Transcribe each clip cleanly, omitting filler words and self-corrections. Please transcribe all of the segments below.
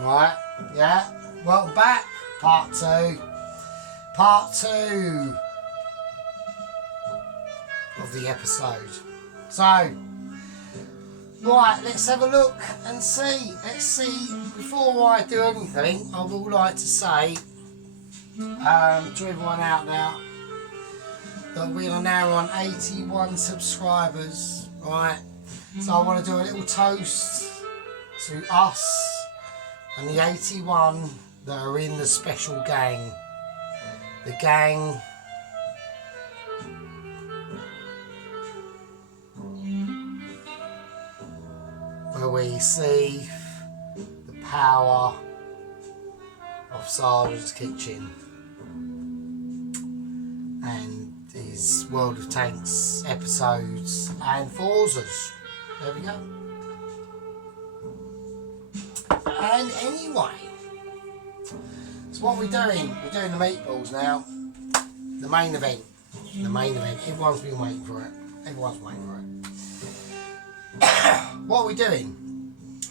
Right, yeah, welcome back, part two of the episode. So, right, let's have a look and see. Let's see, before I do anything, I would like to say to everyone out now that we are now on 81 subscribers, right? So I want to do a little toast to us and the 81 that are in the special gang. The gang where we see the power of Sergeant's Kitchen and his World of Tanks episodes and Forzas. There we go. And anyway, so what we're doing the meatballs now. The main event. Everyone's been waiting for it. What are we doing?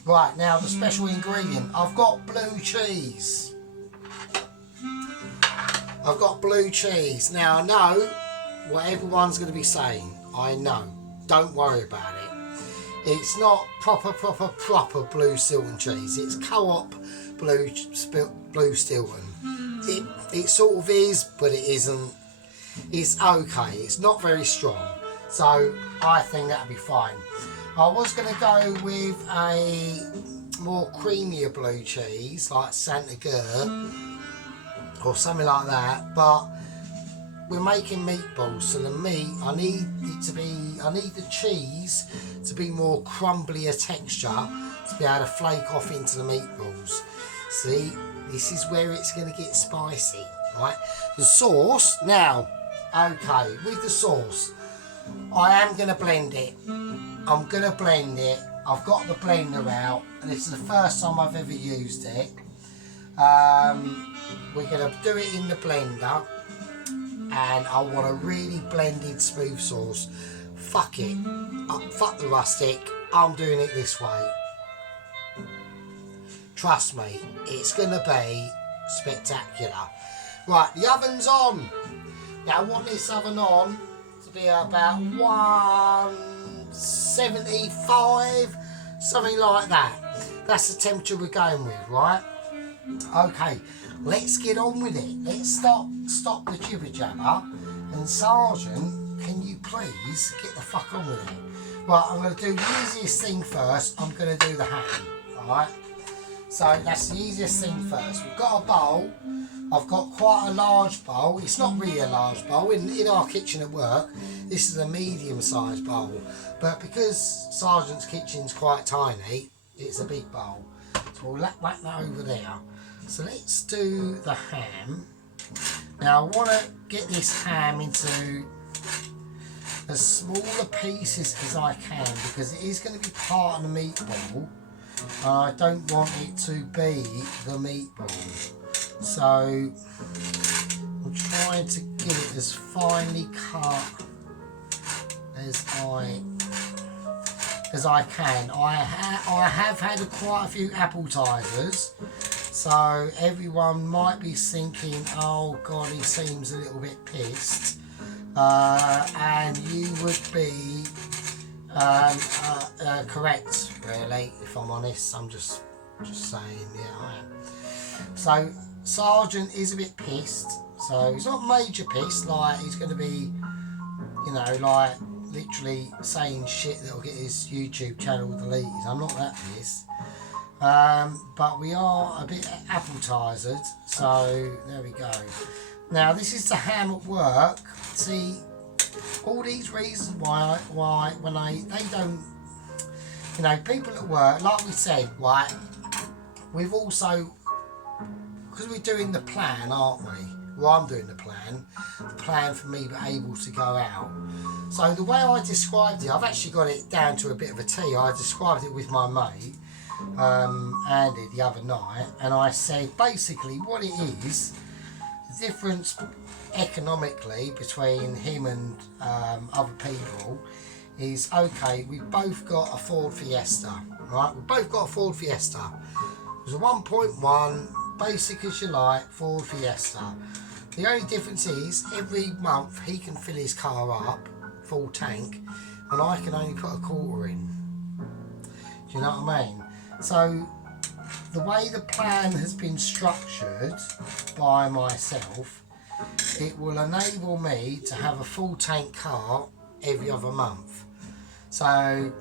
Right, now the special ingredient. I've got blue cheese. Now I know what everyone's going to be saying. I know. Don't worry about it. It's not proper blue Stilton cheese. It's co-op blue Stilton. It sort of is, but it isn't. It's okay. It's not very strong. So I think that'll be fine. I was going to go with a more creamier blue cheese, like Santa Gur or something like that, but we're making meatballs, so the meat, I need the cheese to be more crumblier texture to be able to flake off into the meatballs. See, this is where it's going to get spicy, right? The sauce, now, okay, with the sauce, I am going to blend it. I'm going to blend it. I've got the blender out, and this is the first time I've ever used it. We're going to do it in the blender, and I want a really blended smooth sauce. Fuck it. Fuck the rustic. I'm doing it this way. Trust me, it's going to be spectacular. Right, the oven's on. Now I want this oven on to be about 175, something like that. That's the temperature we're going with, right? Okay, let's get on with it. Let's stop the jibber jabber. And Sergeant, can you please get the fuck on with it? Right, I'm going to do the easiest thing first. I'm going to do the ham, alright? So that's the easiest thing first. We've got a bowl. I've got quite a large bowl. It's not really a large bowl. In our kitchen at work, this is a medium-sized bowl. But because Sergeant's Kitchen's quite tiny, it's a big bowl. So we'll whack that over there. So let's do the ham. Now I want to get this ham into as smaller pieces as I can because it is going to be part of the meatball. I don't want it to be the meatball. So I'm trying to get it as finely cut as I can. I have had quite a few appetizers, so everyone might be thinking, oh god, he seems a little bit pissed, and you would be correct, really, if I'm honest. I'm just saying, yeah, I am. So Sergeant is a bit pissed, so he's not major pissed, like he's going to be, you know, like literally saying shit that'll get his YouTube channel deleted. I'm not that pissed, but we are a bit appetizered, so there we go. Now this is the ham at work. See, all these reasons why when they don't, you know, people at work, like we said, right, we've also, because we're doing the plan, aren't we? well, I'm doing the plan for me to be able to go out. So the way I described it, I've actually got it down to a bit of a T. I described it with my mate, Andy, the other night, and I said basically what it is, the difference economically between him and other people is, okay, we've both got a Ford Fiesta, right? We've both got a Ford Fiesta. It was a 1.1, basic as you like, Ford Fiesta. The only difference is every month he can fill his car up, full tank, and I can only put a quarter in. Do you know what I mean? So the way the plan has been structured by myself, it will enable me to have a full tank car every other month. So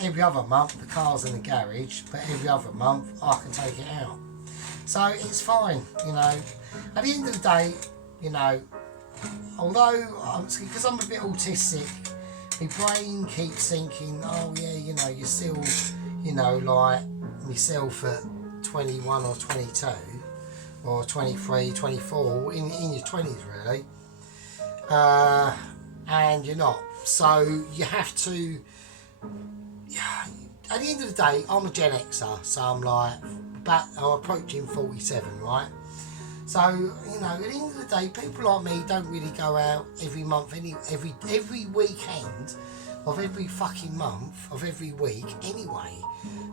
every other month the car's in the garage, but every other month I can take it out. So it's fine, you know. At the end of the day, you know, although because I'm a bit autistic, my brain keeps thinking, oh yeah, you know, you're still, you know, like myself at 21 or 22 or 23, 24, in your 20s really, and you're not. So you have to, yeah, at the end of the day, I'm a Gen Xer, so I'm like, I'm approaching 47, right? So, you know, at the end of the day, people like me don't really go out every month, every weekend of every fucking month of every week anyway.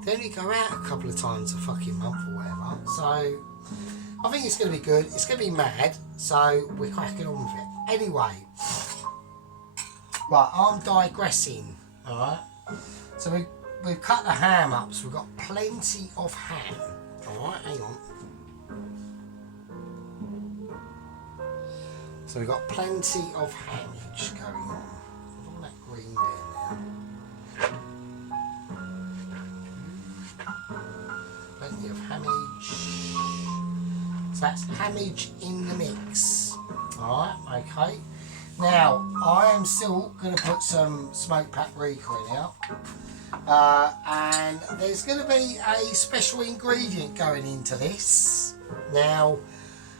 They only go out a couple of times a fucking month or whatever. So I think it's going to be good. It's going to be mad. So we're cracking on with it. Anyway, right, I'm digressing. All right. So we've cut the ham up. So we've got plenty of ham. All right, hang on. So we've got plenty of hammage going on. All that green there now. Plenty of hammage. So that's hammage in the mix. Alright, okay. Now, I am still going to put some smoked paprika in here. And there's going to be a special ingredient going into this. Now,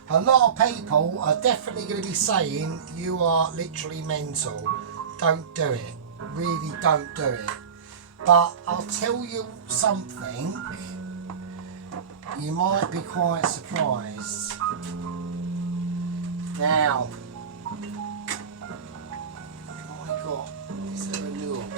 a lot of people are definitely going to be saying you are literally mental. Don't do it. Really don't do it. But I'll tell you something. You might be quite surprised. Now, what have I got? Is there a new one?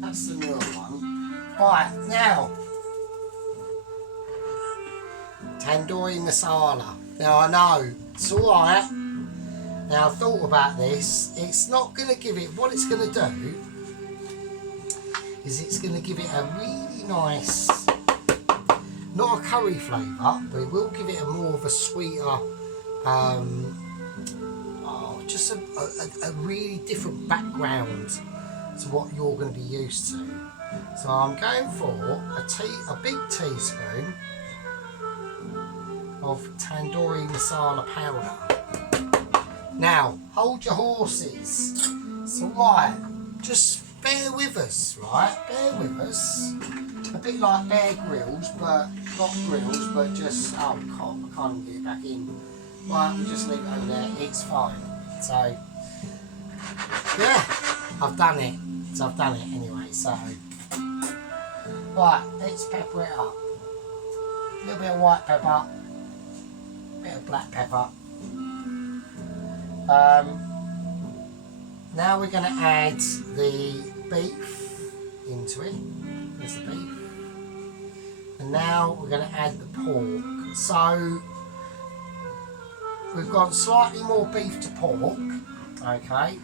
That's the newer one. Right, now, tandoori masala. Now I know, it's alright. Now I've thought about this. It's not going to give it, what it's going to do is it's going to give it a really nice, not a curry flavour, but it will give it a more of a sweeter, just a really different background to what you're going to be used to. So I'm going for a big teaspoon of tandoori masala powder. Now, hold your horses. It's alright, just bear with us, right? Bear with us. A bit like Bear Grylls, but not grills, but just, oh, I can't even get it back in. Right, we'll just leave it over there, it's fine. So, yeah, I've done it. So I've done it anyway, so. Right, let's pepper it up. A little bit of white pepper, a bit of black pepper. Now we're going to add the beef into it. There's the beef. And now we're going to add the pork. So we've got slightly more beef to pork, okay.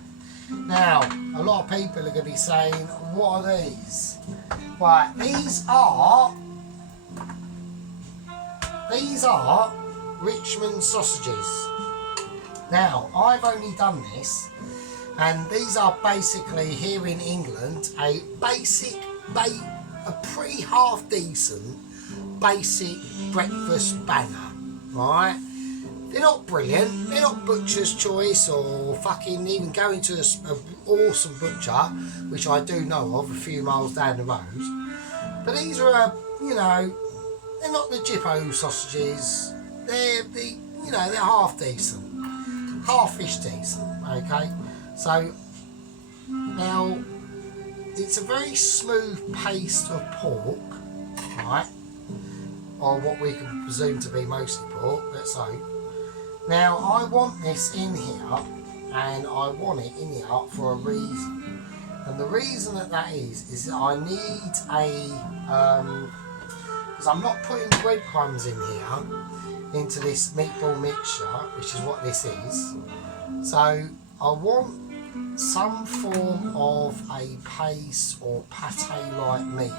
Now, a lot of people are going to be saying, what are these? Right, these are Richmond sausages. Now, I've only done this, and these are basically, here in England, a pretty half decent basic breakfast banger, right? They're not brilliant. They're not butcher's choice or fucking even going to an awesome butcher, which I do know of a few miles down the road. But these are, you know, they're not the Jippo sausages. They're they're half decent, half-ish decent. Okay, so now it's a very smooth paste of pork, right? Or what we can presume to be mostly pork. Let's say. Now I want this in here, and I want it in here for a reason. And the reason that is that I need a because I'm not putting breadcrumbs in here into this meatball mixture, which is what this is. So I want some form of a paste or pate-like meat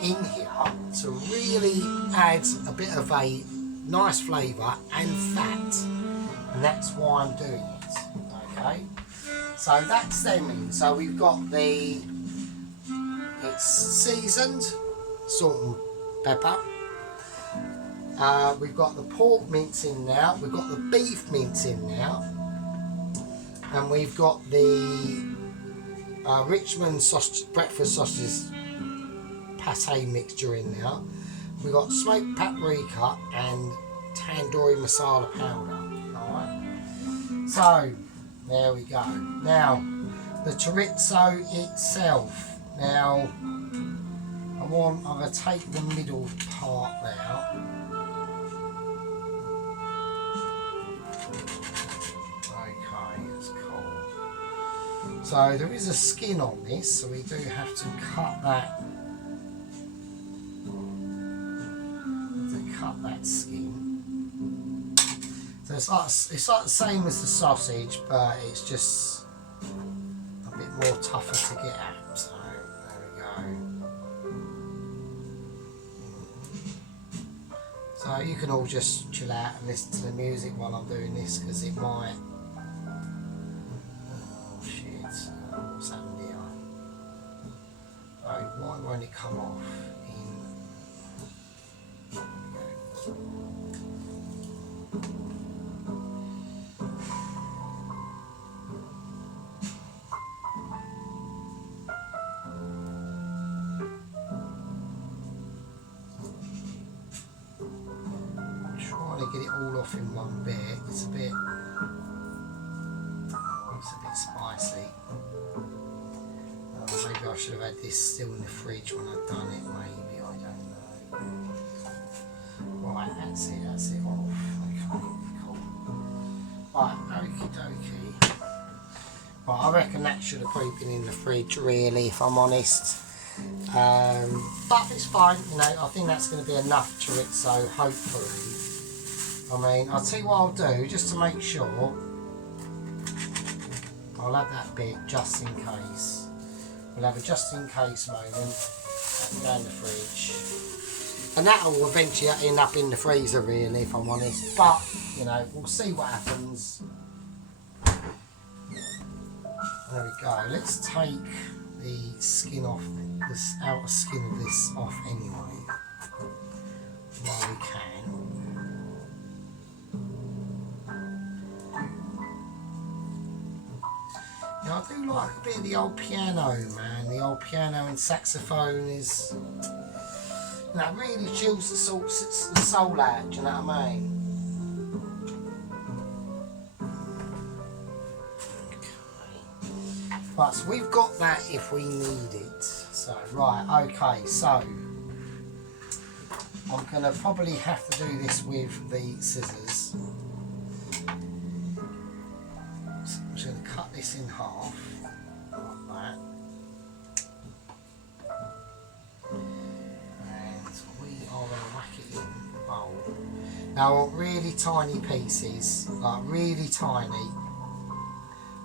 in here to really add a bit of a nice flavour and fat, and that's why I'm doing it. Okay, so that's them in. So we've got it's seasoned, salt and pepper. We've got the pork mince in now, we've got the beef mince in now, and we've got the Richmond breakfast sausages pate mixture in now. We've got smoked paprika and tandoori masala powder. Alright, so there we go. Now the chorizo itself. Now I'm going to take the middle part out. Okay, it's cool. So there is a skin on this, so we do have to cut that. Cut that skin. So it's like the same as the sausage, but it's just a bit more tougher to get at. So there we go. So you can all just chill out and listen to the music while I'm doing this, because it might. Oh shit! What's happened here? Oh, why won't it come off? Get it all off in one bit. It's a bit spicy. Maybe I should have had this still in the fridge when I've done it. Maybe, I don't know. Right, that's it off. Okay, cool. Right, okie dokie. Right, I reckon that should have probably been in the fridge, really, if I'm honest. But it's fine, you know. I think that's going to be enough chorizo, hopefully. I mean, I'll tell you what I'll do, just to make sure. I'll add that bit just in case. We'll have a just in case moment. That'll go in the fridge. And that'll eventually end up in the freezer, really, if I'm honest. But, you know, we'll see what happens. There we go. Let's take the skin off, this outer skin of this off anyway, while we can. Now, I do like a bit of the old piano, man. The old piano and saxophone is, you know, really chills the soul out, do you know what I mean? Okay. Right, so we've got that if we need it. So, right, okay, so I'm going to probably have to do this with the scissors. I'm just going to cut this in half, like that. And we are going to whack it in the bowl. Now I want really tiny pieces, like really tiny,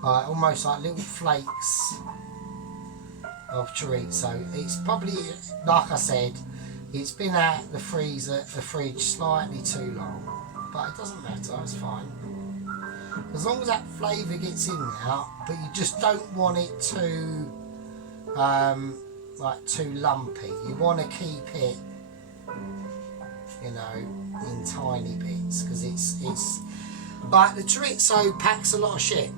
like almost like little flakes of chorizo. It's probably, like I said, it's been out the fridge slightly too long, but it doesn't matter, it's fine. As long as that flavour gets in there, but you just don't want it too, like too lumpy. You want to keep it, you know, in tiny bits, because it's like the chorizo packs a lot of shit.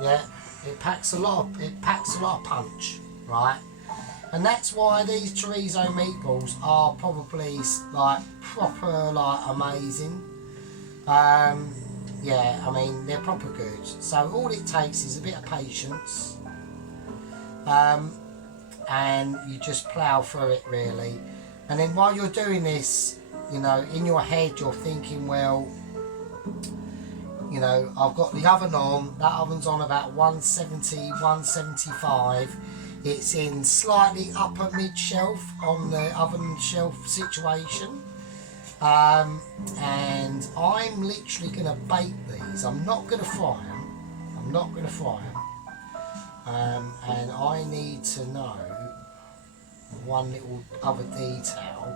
Yeah, it packs a lot of punch, right? And that's why these chorizo meatballs are probably like proper like amazing. Yeah, I mean they're proper good. So all it takes is a bit of patience, and you just plough through it really. And then while you're doing this, you know, in your head you're thinking, well, you know, I've got the oven on. That oven's on about 170, 175. It's in slightly upper mid shelf on the oven shelf situation. And I'm literally going to bake these. I'm not going to fry them. And I need to know one little other detail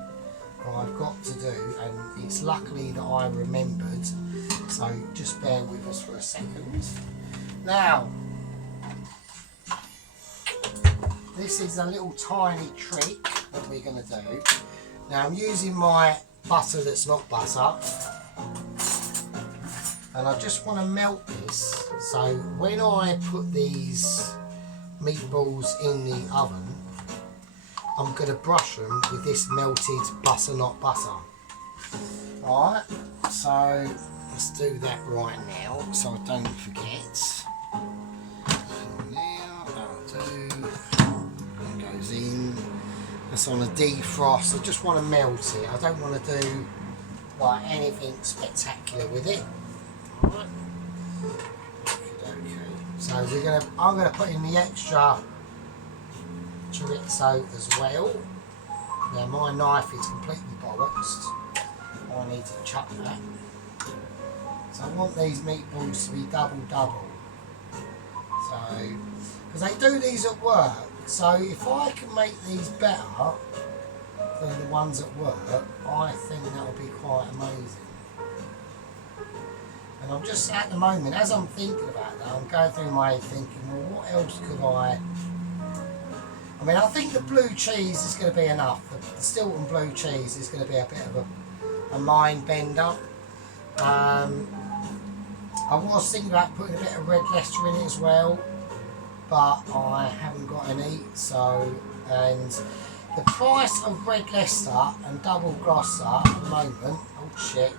that I've got to do, and it's luckily that I remembered. So just bear with us for a second. Now, this is a little tiny trick that we're going to do. Now I'm using my butter that's not butter, and I just want to melt this, so when I put these meatballs in the oven, I'm going to brush them with this melted butter not butter. Alright, so let's do that right now so I don't forget. Now I'll do, that goes in. It's on a defrost. I just want to melt it. I don't want to do like anything spectacular with it. Alright. Okay. So I'm gonna put in the extra chorizo as well. Now my knife is completely bollocks. I need to chuck that. So I want these meatballs to be double. So, because they do these at work. So if I can make these better than the ones at work, I think that will be quite amazing. And I'm just at the moment, as I'm thinking about that, I'm going through my head thinking, well, what else could I mean, I think the blue cheese is going to be enough. The Stilton blue cheese is going to be a bit of a mind bender. I was thinking about putting a bit of red Leicester in it as well, but I haven't got any. So, and the price of red Leicester and double glosser at the moment, oh shit,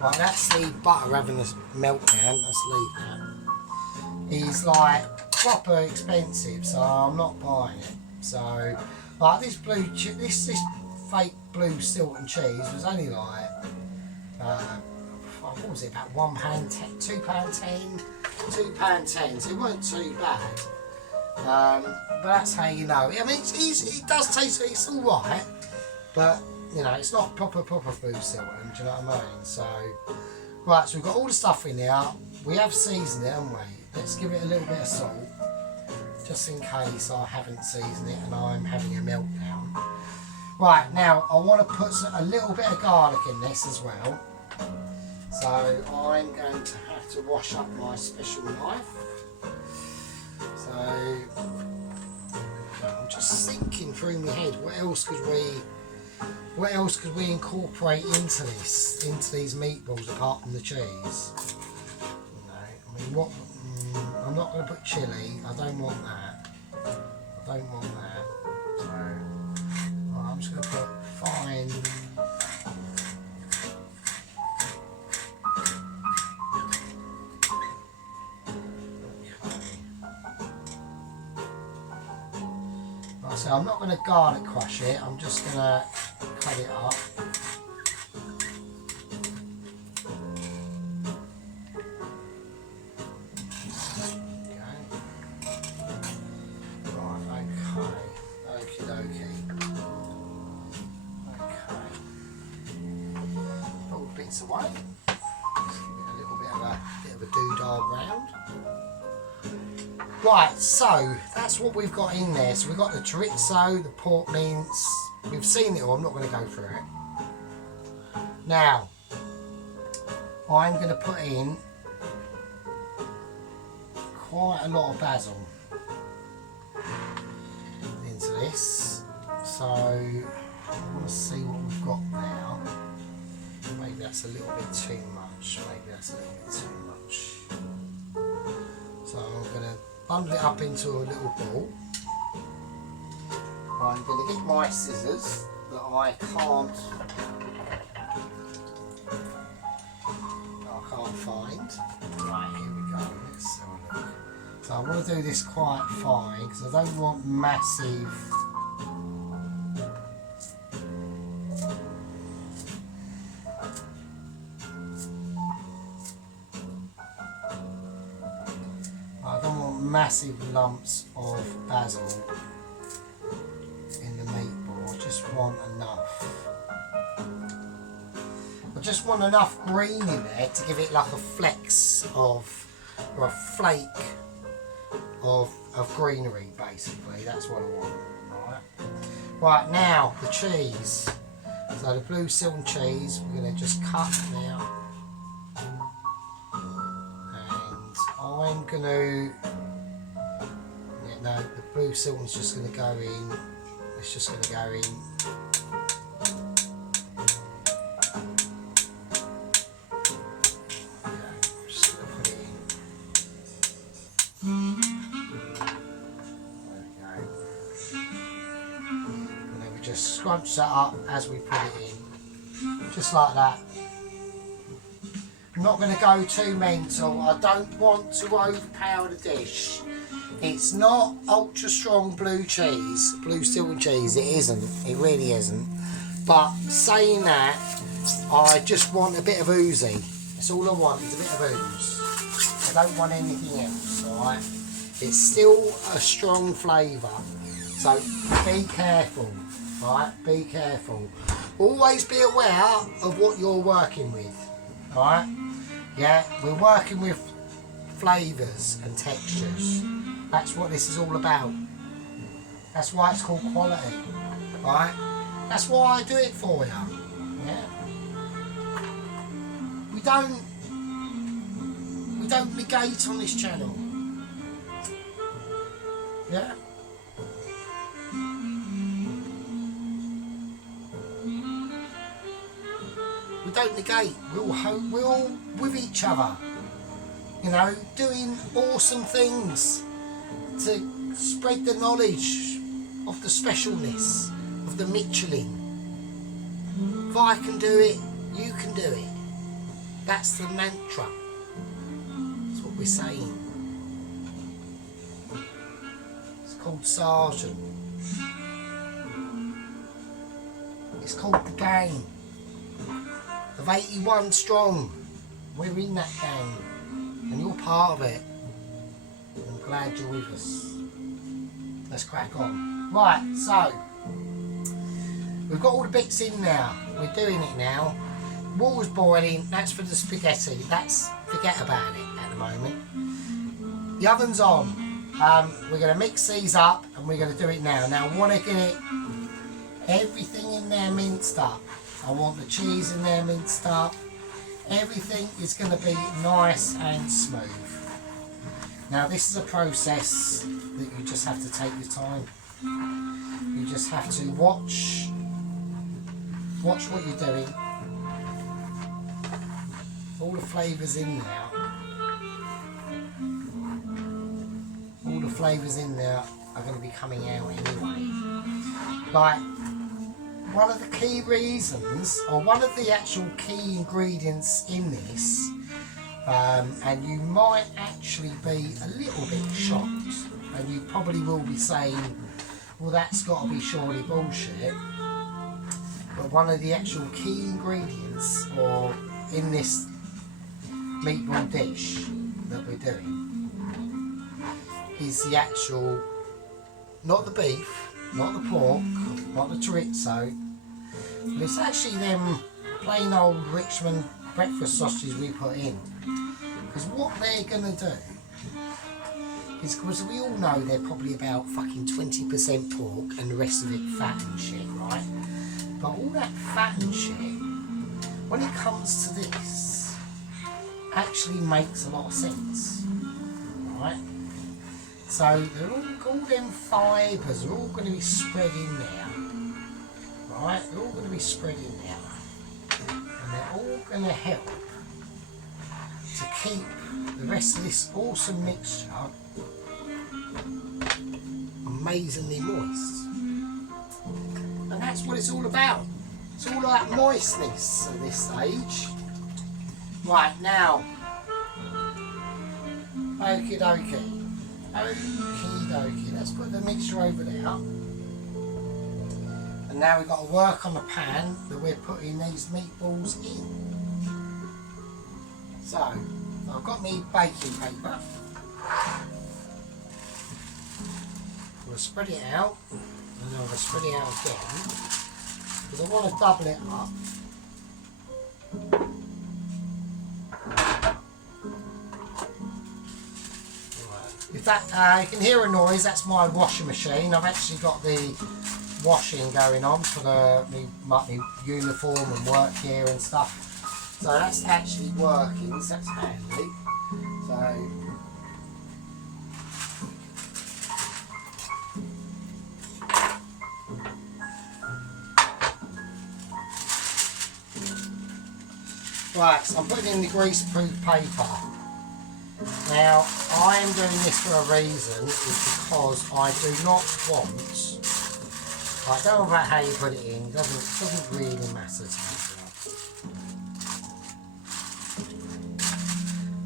right, that's the butter having a meltdown, let's leave that, is like proper expensive, so I'm not buying it. So, like this this fake blue Stilton cheese was only like, what was it, about £1, £2.10, £2.10, so it weren't too bad. But that's how you know. I mean, it does taste, it's alright, but you know, it's not proper blue Stilton, do you know what I mean? So, right, so we've got all the stuff in there, we have seasoned it, haven't we? Let's give it a little bit of salt, just in case I haven't seasoned it and I'm having a meltdown. Right, now I want to put a little bit of garlic in this as well. So I'm going to have to wash up my special knife. So I'm just thinking through my head, what else could we incorporate into these meatballs apart from the cheese? You know, I mean, what? I'm not going to put chilli. I don't want that. So I'm just going to put fine. So I'm not going to garlic crush it, I'm just going to cut it up. Away. Just give it a little bit of a doodah round. Right, so that's what we've got in there. So we've got the chorizo, the pork mince. We've seen it all. I'm not going to go through it. Now, I'm going to put in quite a lot of basil into this. So I want to see what we've got now. Maybe that's a little bit too much. Maybe that's a little bit too much. So I'm going to bundle it up into a little ball. I'm going to get my scissors that I can't find. Right, here we go. Let's have a look. So I want to do this quite fine because I don't want massive. I don't want massive lumps of basil in the meatball. I just want enough. I just want enough green in there to give it like a flecks of, or a flake of greenery, basically. That's what I want. Right, now the cheese. So the blue Stilton cheese, we're going to just cut now. And I'm going to, no, the blue Stilton's just going to go in. It's just going to go in. Scrunch that up as we put it in, just like that. I'm not going to go too mental. I don't want to overpower the dish. It's not ultra strong blue cheese, blue Stilton cheese. It isn't. It really isn't. But saying that, I just want a bit of oozy. That's all I want, is a bit of ooze. I don't want anything else. Alright. It's still a strong flavour, so be careful. Right, be careful. Always be aware of what you're working with. Alright? Yeah, we're working with flavours and textures. That's what this is all about. That's why it's called quality. Right? That's why I do it for you. Yeah. We don't negate on this channel. Yeah? We don't negate, we're all with each other, you know, doing awesome things to spread the knowledge of the specialness of the Michelin. If I can do it, you can do it. That's the mantra. That's what we're saying. It's called Sergeant. It's called the game. Of 81 strong, we're in that game, and you're part of it. I'm glad you're with us. Let's crack on. Right, so we've got all the bits in now. We're doing it now. Water's boiling. That's for the spaghetti. Forget about it at the moment. The oven's on. We're going to mix these up, and we're going to do it now. Now I want to get everything in there minced up. I want the cheese in there minced up. Everything is going to be nice and smooth. Now this is a process that you just have to take your time. You just have to watch what you're doing. All the flavours in there. All the flavours in there are going to be coming out anyway. Like, one of the key reasons, or one of the actual key ingredients in this, and you might actually be a little bit shocked, and you probably will be saying, well, that's got to be surely bullshit, but one of the actual key ingredients or in this meatball dish that we're doing is the actual, not the beef, not the pork, not the chorizo, but it's actually them plain old Richmond breakfast sausages we put in. Because what they're going to do is, because we all know they're probably about fucking 20% pork and the rest of it fat and shit, right? But all that fat and shit, when it comes to this, actually makes a lot of sense, right? So they're all them fibres are all going to be spread in there, right? They're all going to be spread in there. And they're all going to help to keep the rest of this awesome mixture amazingly moist. And that's what it's all about. It's all about moistness at this stage. Right, now, okie dokie. Okie dokie. Let's put the mixture over there. And now we've got to work on the pan that we're putting these meatballs in. So, I've got my baking paper. I'm going to spread it out, and then I'm going to spread it out again, because I want to double it up. If that, you can hear a noise, that's my washing machine. I've actually got the washing going on for my uniform and work gear and stuff. So that's actually working, so that's handy. So right, so I'm putting in the grease-proof paper. Now, I am doing this for a reason, is because I do not want, I don't know about how you put it in, it doesn't really matter to me.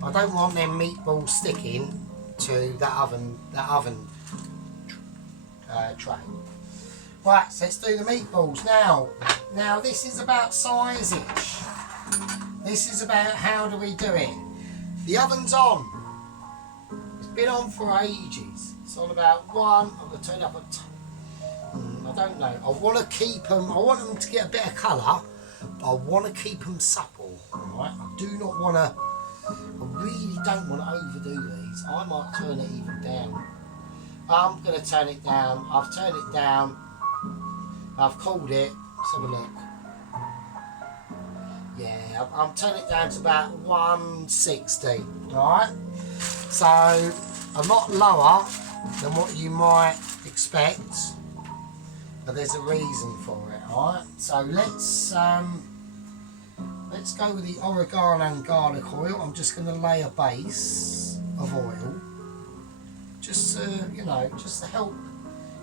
I don't want them meatballs sticking to that oven tray. Right, so let's do the meatballs now. Now this is about size-ish. This is about how do we do it. The oven's on. It's been on for ages. It's on about 1. I'm going to turn up I don't know. I want to keep them. I want them to get a bit of colour, but I want to keep them supple. Right? I do not want to. I really don't want to overdo these. I might turn it even down. I'm going to turn it down. I've turned it down. I've called it. Let's have a look. Yeah, I'm turning it down to about 160. Alright? So, a lot lower than what you might expect. But there's a reason for it. Alright? So let's go with the oregano and garlic oil. I'm just going to lay a base of oil, just you know, just to help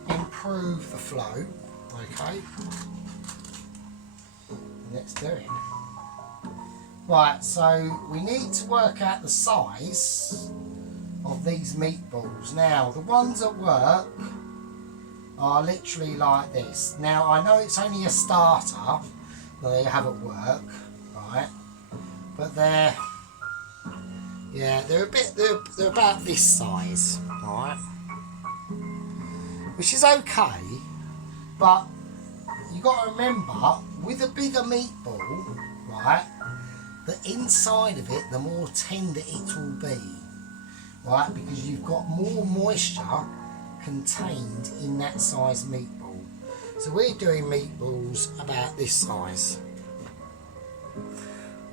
improve the flow. Okay, let's do it. Right, so we need to work out the size of these meatballs. Now, the ones at work are literally like this. Now, I know it's only a starter that they have at work. Right, but they're they're about this size, right? Which is okay, but you got to remember with a bigger meatball, right? The inside of it, the more tender it will be, right? Because you've got more moisture contained in that size meatball. So we're doing meatballs about this size.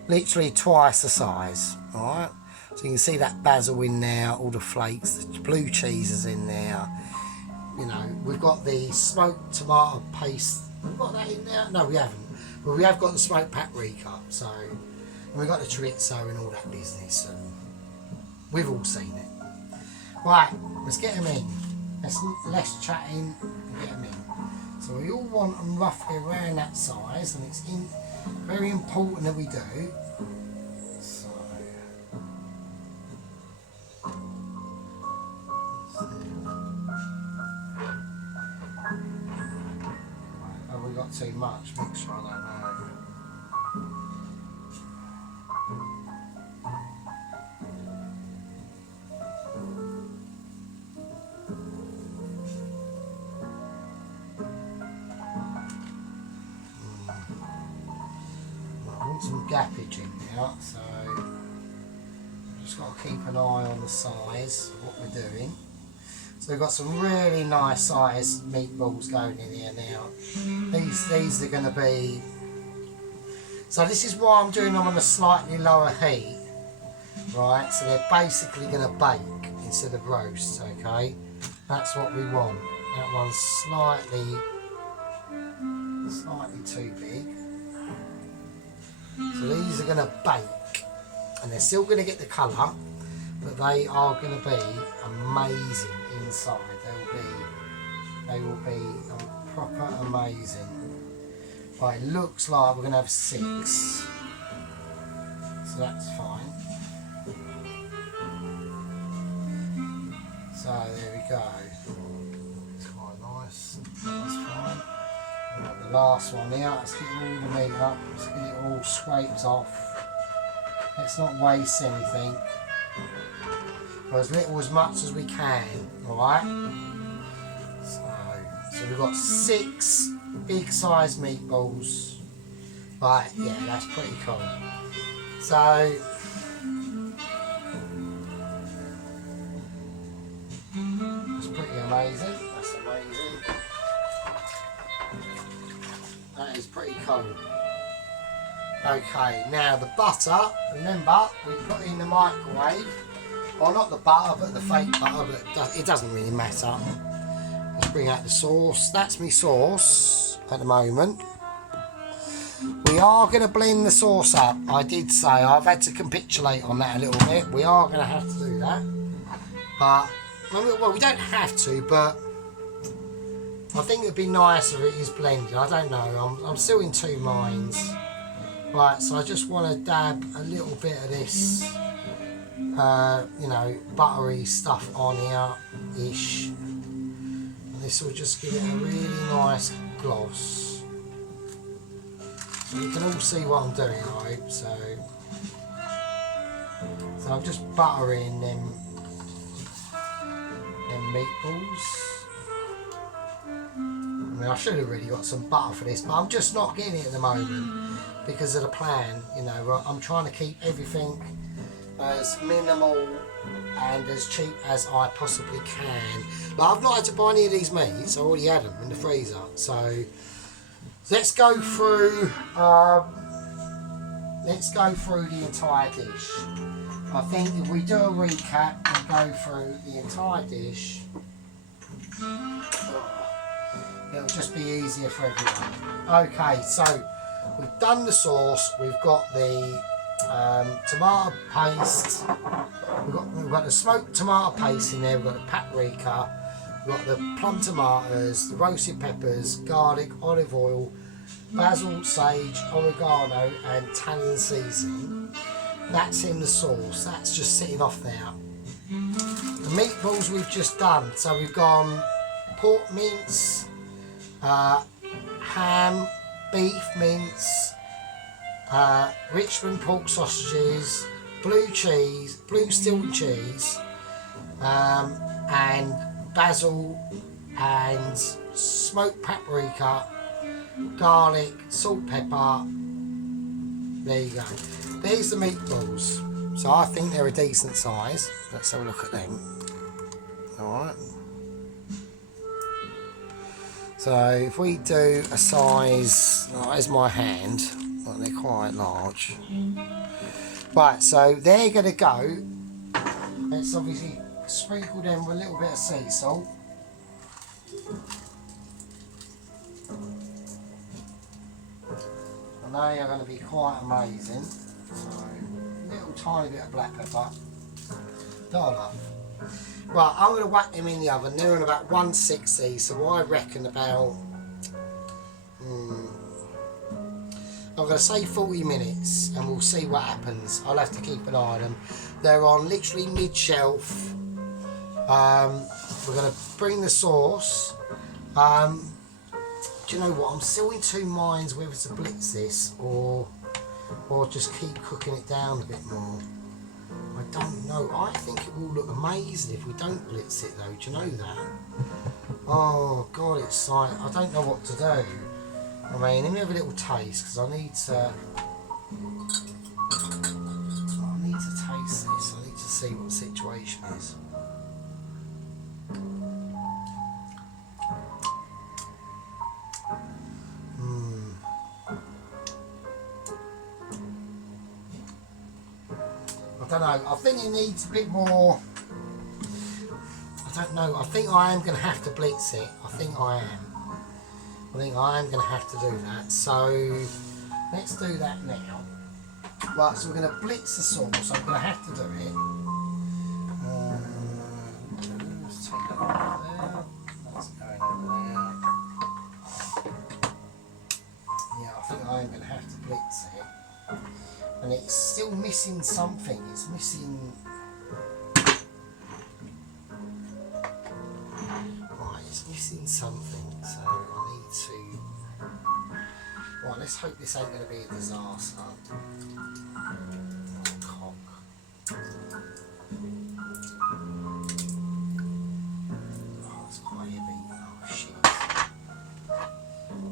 Literally twice the size, alright? So you can see that basil in there, all the flakes, the blue cheese is in there. You know, we've got the smoked tomato paste. We've got that in there? No, we haven't. But we have got the smoked paprika, so. And we've got the chorizo and all that business, and we've all seen it. Right, let's get them in. Let's less chatting and get them in. So we all want them roughly around that size, and it's very important that we do. So, have we got too much mixture? I don't know. Some gappage in there, so I've just got to keep an eye on the size of what we're doing. So we've got some really nice size meatballs going in here now. These are going to be, so this is why I'm doing them on a slightly lower heat, right? So they're basically going to bake instead of roast. Okay, that's what we want. That one's slightly too big. So these are going to bake, and they're still going to get the colour, but they are going to be amazing inside. They will be proper amazing. Right, it looks like we're going to have 6, so that's fine. So there we go. It's quite nice. That's fine. And the last one here. Let's get all the meat up. Let's get it all scraped off. Let's not waste anything. Or as little as much as we can. Alright? So we've got 6 big size meatballs. Right, yeah, that's pretty cool. So that's pretty amazing. That's amazing. That is pretty cool. Okay, now the butter, remember, we put in the microwave. Well, not the butter, but the fake butter, but it doesn't really matter. Let's bring out the sauce. That's my sauce at the moment. We are going to blend the sauce up. I did say I've had to capitulate on that a little bit. We are going to have to do that. But, well, we don't have to, but I think it would be nicer if it is blended. I don't know. I'm still in 2 minds. Right, so I just want to dab a little bit of this, you know, buttery stuff on here-ish. This will just give it a really nice gloss. So you can all see what I'm doing, I hope. So I'm just buttering them meatballs. I mean, I should have really got some butter for this, but I'm just not getting it at the moment because of the plan. You know, I'm trying to keep everything as minimal and as cheap as I possibly can. Like, I've not had to buy any of these meats. I already had them in the freezer. So let's go through. Let's go through the entire dish. I think if we do a recap and go through the entire dish, it'll just be easier for everyone. Okay, so we've done the sauce. We've got the tomato paste. We've got the smoked tomato paste in there. We've got the paprika. We've got the plum tomatoes, the roasted peppers, garlic, olive oil, basil, sage, oregano, and tannin seasoning. That's in the sauce. That's just sitting off there. The meatballs we've just done. So we've gone pork mince, ham, beef mince, Richmond pork sausages, blue cheese, blue Stilton cheese, and basil and smoked paprika, garlic, salt, pepper. There you go. There's the meatballs. So I think they're a decent size. Let's have a look at them. Alright. So if we do a size, as my hand, well, they're quite large. Right, so they're going to go. Let's obviously sprinkle them with a little bit of sea salt. And they are going to be quite amazing. So, a little tiny bit of black pepper. Dollar. Right, I'm going to whack them in the oven. They're in about 160, so I reckon about, I'm going to say 40 minutes, and we'll see what happens. I'll have to keep an eye on them. They're on literally mid-shelf. We're going to bring the sauce. Do you know what? I'm still in 2 minds whether to blitz this or just keep cooking it down a bit more. I don't know. I think it will look amazing if we don't blitz it though. Do you know that? Oh God, it's like, I don't know what to do. I mean, let me have a little taste because I need to taste this. I need to see what the situation is. I don't know, I think it needs a bit more. I don't know, I think I am going to have to blitz it. I think I am going to have to do that. So let's do that now. Right, so we're going to blitz the sauce. I'm going to have to do it. Let's take that over there. That's going over there. Yeah, I think I'm going to have to blitz it. And it's still missing something. It's missing... Right, it's missing something. So I need to... Right, let's hope this ain't going to be a disaster. Oh, cock. Oh, it's quite heavy. Oh, shit.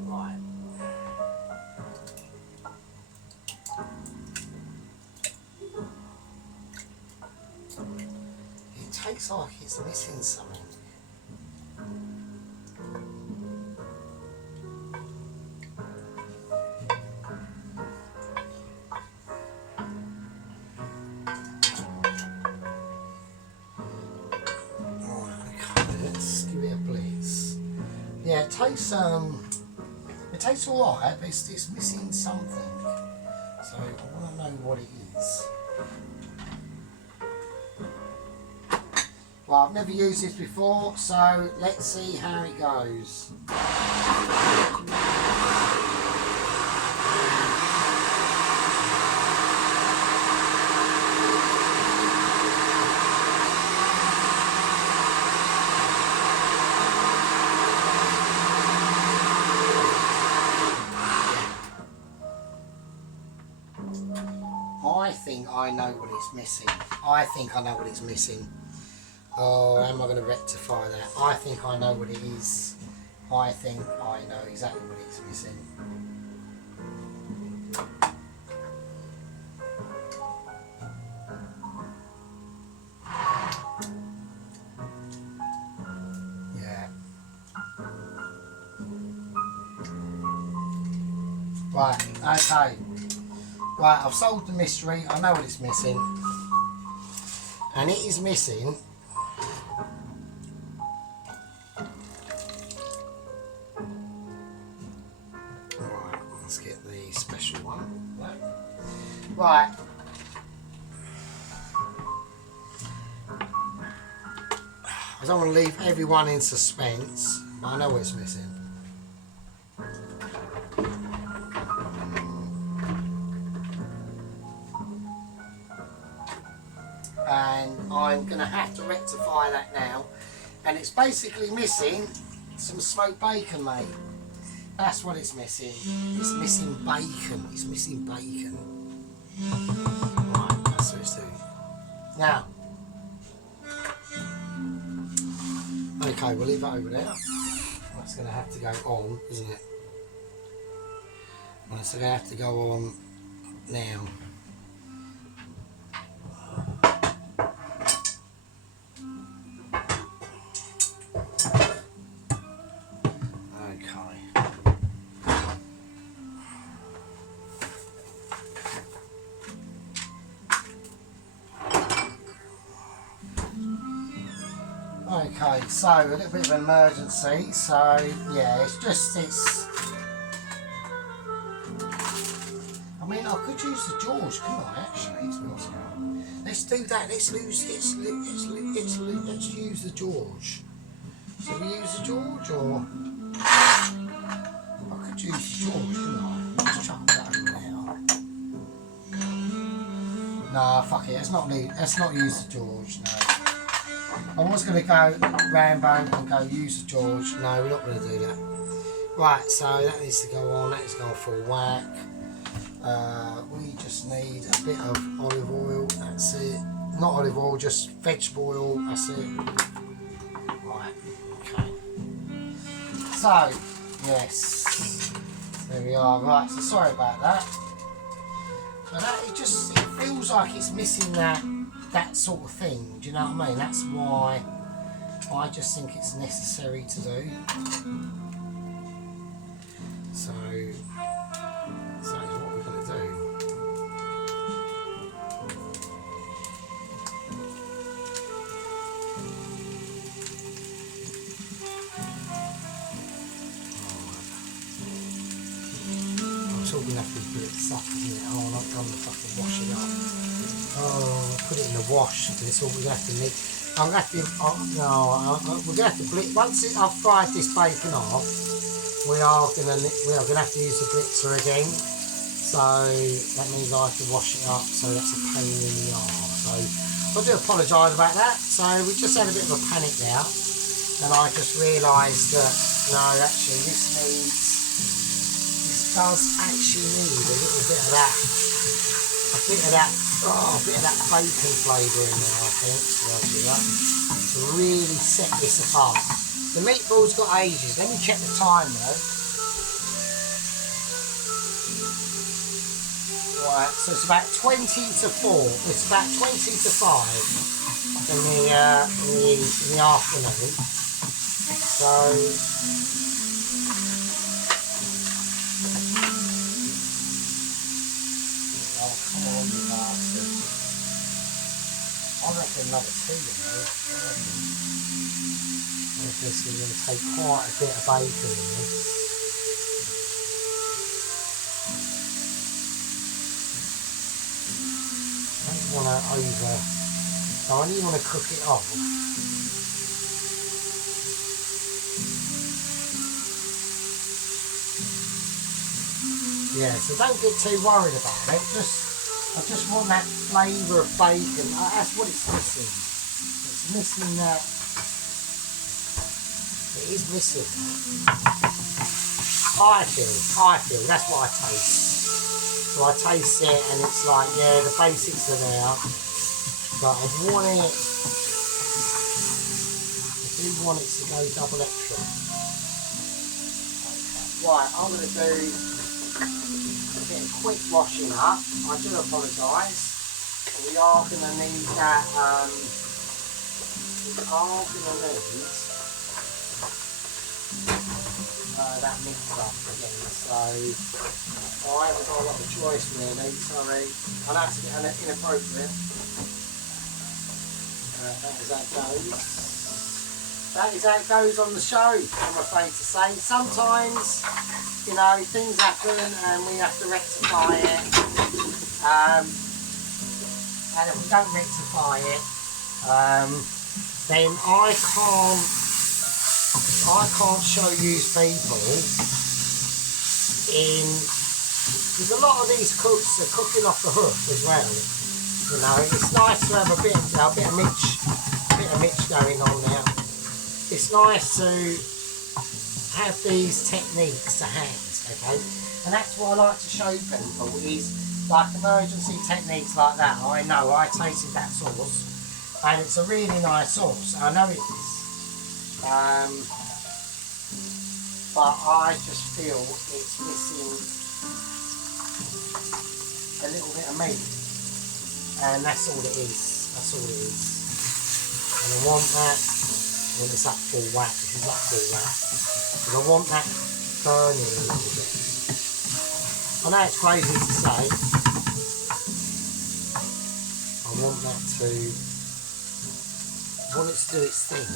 Right. It tastes like it's missing something. Yeah, it tastes alright, but it's missing something. So I want to know what it is. Well, I've never used this before, so let's see how it goes. I think I know what it's missing. I think I know what it's missing. Oh, how am I going to rectify that? I think I know what it is. I think I know exactly what it's missing. Yeah. Right, okay. Right, I've solved the mystery. I know what it's missing. And it is missing... Right, let's get the special one. Right. I don't want to leave everyone in suspense, but I know what it's missing. And I'm going to have to rectify that now. And it's basically missing some smoked bacon, mate. That's what it's missing. It's missing bacon. It's missing bacon. Right, that's what it's doing. Now, okay, we'll leave that over there. That's going to have to go on, isn't it? Well, it's going to have to go on now. Okay, so a little bit of an emergency, so yeah, I mean, I could use the George, couldn't I, actually, to be honest with you. Let's do that, let's use the George. Should we use the George, or? I could use the George, couldn't I? Let's chuck that over there. Nah, fuck it, let's not use the George, no. I was going to go Rambo and go use the George. No, we're not going to do that. Right, so that needs to go on. That is going full whack. We just need a bit of olive oil. That's it. Not olive oil, just vegetable oil. That's it. Right, okay. So, yes. There we are. Right, so sorry about that. But it feels like it's missing that sort of thing, do you know what I mean? That's why I just think it's necessary to do. So that's what we're going to do. still going to have to put it stuff in it. Oh, and I've done the fucking washing up. Oh, put it in the wash. It's all we're going to have to need. I'm going to have to, we're going to have to blitz. Once I've fried this bacon off, we are going to have to use the blitzer again. So that means I have to wash it up. So that's a pain in the arse. So I do apologise about that. So we just had a bit of a panic there, and I just realised that no, actually this does actually need a little bit of that, a bit of that bacon flavour in there, I think. So I'll do that to really set this apart. The meatballs got ages. Let me check the time though. Right, so it's about 20 to 4. It's about 20 to 5 in the afternoon. So oh, come on, you bastard. I reckon another 2, you know. I reckon it's going to take quite a bit of bacon in this. I only want to cook it off. Yeah, so don't get too worried about it. I just want that flavour of bacon. That's what it's missing. It's missing that. It is missing. I feel. That's what I taste. So I taste it and it's like, yeah, the basics are there, but I want it, I do want it to go double extra. Okay. Right, I'm going to do a bit of quick washing up. I do apologise. We are going to need that, that mix up again, so I haven't got a lot of choice really, sorry. I know it's a bit inappropriate. That is how it goes. That is how it goes on the show, I'm afraid to say. Sometimes, you know, things happen and we have to rectify it. And if we don't rectify it, then I can't show you people because a lot of these cooks are cooking off the hook as well. You know, it's nice to have a bit of Mitch going on now. It's nice to have these techniques to hand, okay? And that's what I like to show people is like emergency techniques like that. I know, I tasted that sauce and it's a really nice sauce. I know it is. But I just feel it's missing a little bit of meat, and that's all it is. That's all it is. And I want that when it's up full whack. This is up full whack, because I want that burning a little bit. I know it's crazy to say. I want it to do its thing.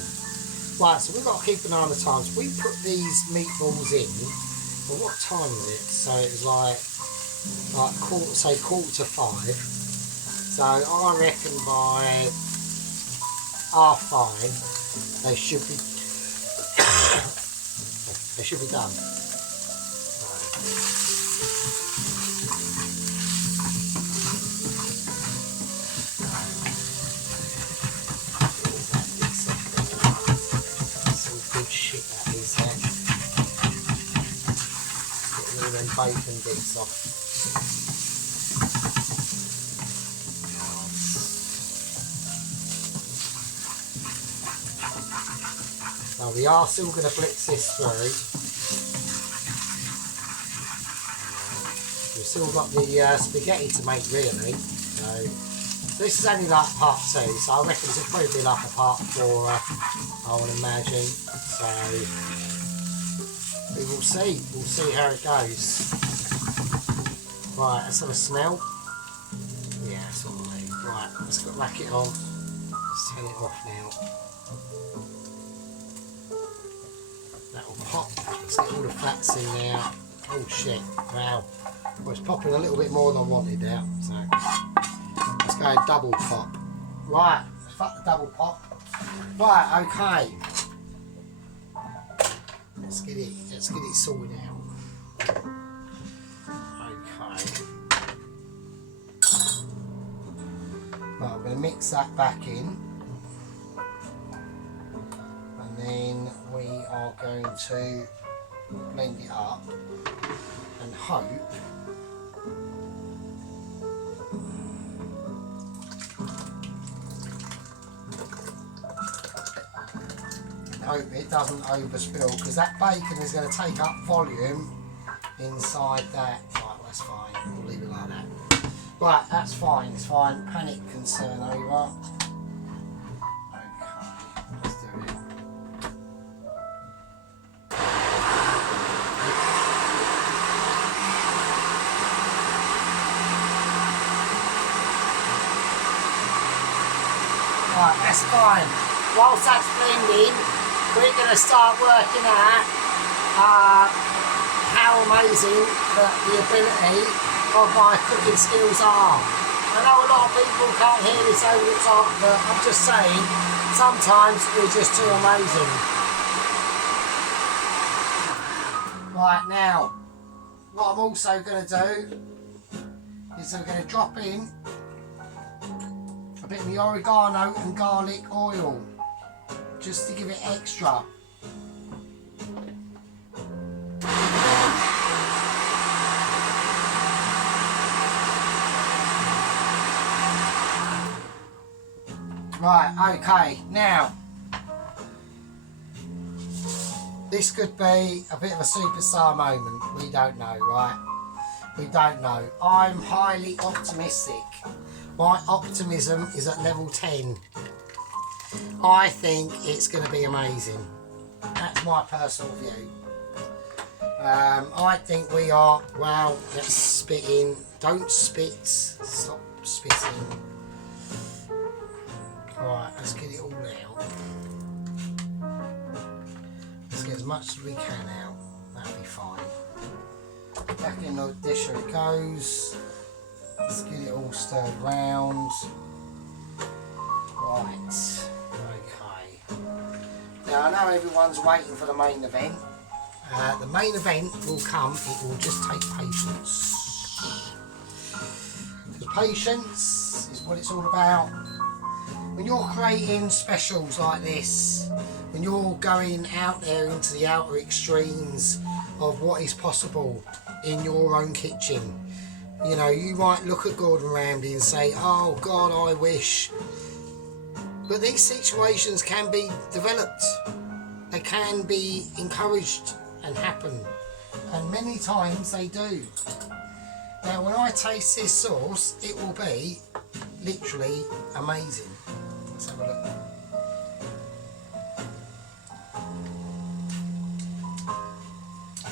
Right, so we've got to keep an eye on the times. We put these meatballs in, well, what time is it? So it was like quarter to 5. So I reckon by 5:30 they should be done. Bacon bits off. Now we are still going to blitz this through. We've still got the spaghetti to make really. So this is only like part 2, so I reckon it'll probably be like a part 4, I would imagine. So we'll see how it goes. Right, let's have a smell. Yeah, that's what I need. Right, let's go whack it on. Let's turn it off now. That'll pop. Let's get all the fats in there. Oh shit, wow. Well, it's popping a little bit more than I wanted now, so let's go and double pop. Right, fuck the double pop. Right, okay. Let's get it sorted out. Okay. Right, I'm going to mix that back in. And then we are going to blend it up and hope it doesn't overspill, because that bacon is going to take up volume inside that. Right, well, that's fine, we'll leave it like that. Right, that's fine, it's fine. Panic concern over. Okay, let's do it. Right, that's fine. Whilst that's blending, we're going to start working out how amazing the ability of my cooking skills are. I know a lot of people can't hear this over the top, but I'm just saying, sometimes we're just too amazing. Right, now, what I'm also going to do is I'm going to drop in a bit of the oregano and garlic oil, just to give it extra. Right, okay, now this could be a bit of a superstar moment. We don't know, right? We don't know. I'm highly optimistic. My optimism is at level 10. I think it's going to be amazing. That's my personal view. I think we are, well, let's spit in. Don't spit. Stop spitting. Alright, let's get it all out. Let's get as much as we can out. That'll be fine. Back in the dish it goes. Let's get it all stirred round. Right. Okay. Now I know everyone's waiting for the main event. The main event will come. It will just take patience. Because patience is what it's all about. When you're creating specials like this, when you're going out there into the outer extremes of what is possible in your own kitchen, you know, you might look at Gordon Ramsay and say, oh God, I wish. But these situations can be developed. They can be encouraged and happen. And many times they do. Now when I taste this sauce, it will be literally amazing. Let's have a look.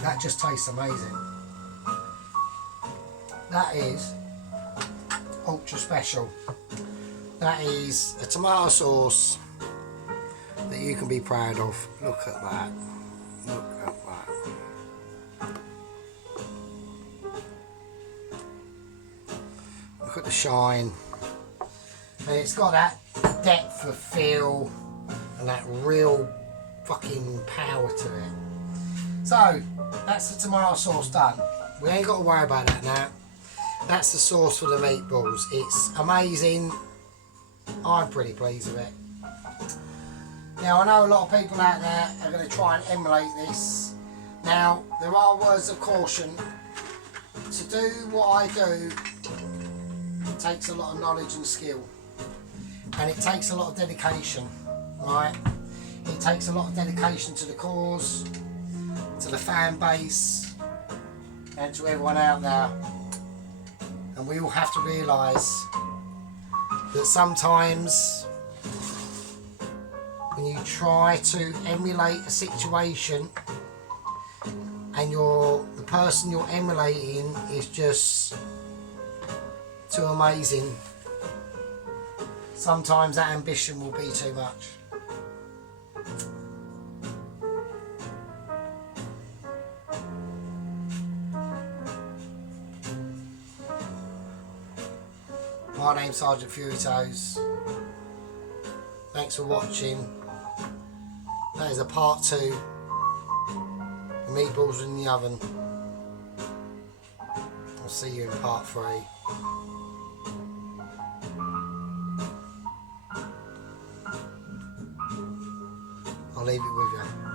That just tastes amazing. That is ultra special. That is a tomato sauce that you can be proud of. Look at that. Look at that. Look at the shine. And it's got that depth of feel and that real fucking power to it. So, that's the tomato sauce done. We ain't got to worry about that now. That's the sauce for the meatballs. It's amazing. I'm pretty pleased with it. Now I know a lot of people out there are going to try and emulate this. Now there are words of caution. To do what I do, it takes a lot of knowledge and skill. And it takes a lot of dedication, right? It takes a lot of dedication to the cause, to the fan base, and to everyone out there. And we all have to realise that sometimes when you try to emulate a situation and the person you're emulating is just too amazing, sometimes that ambition will be too much. My name's Sergeant Furitos. Thanks for watching. That is a part 2. The meatballs are in the oven. I'll see you in part 3. I'll leave it with you.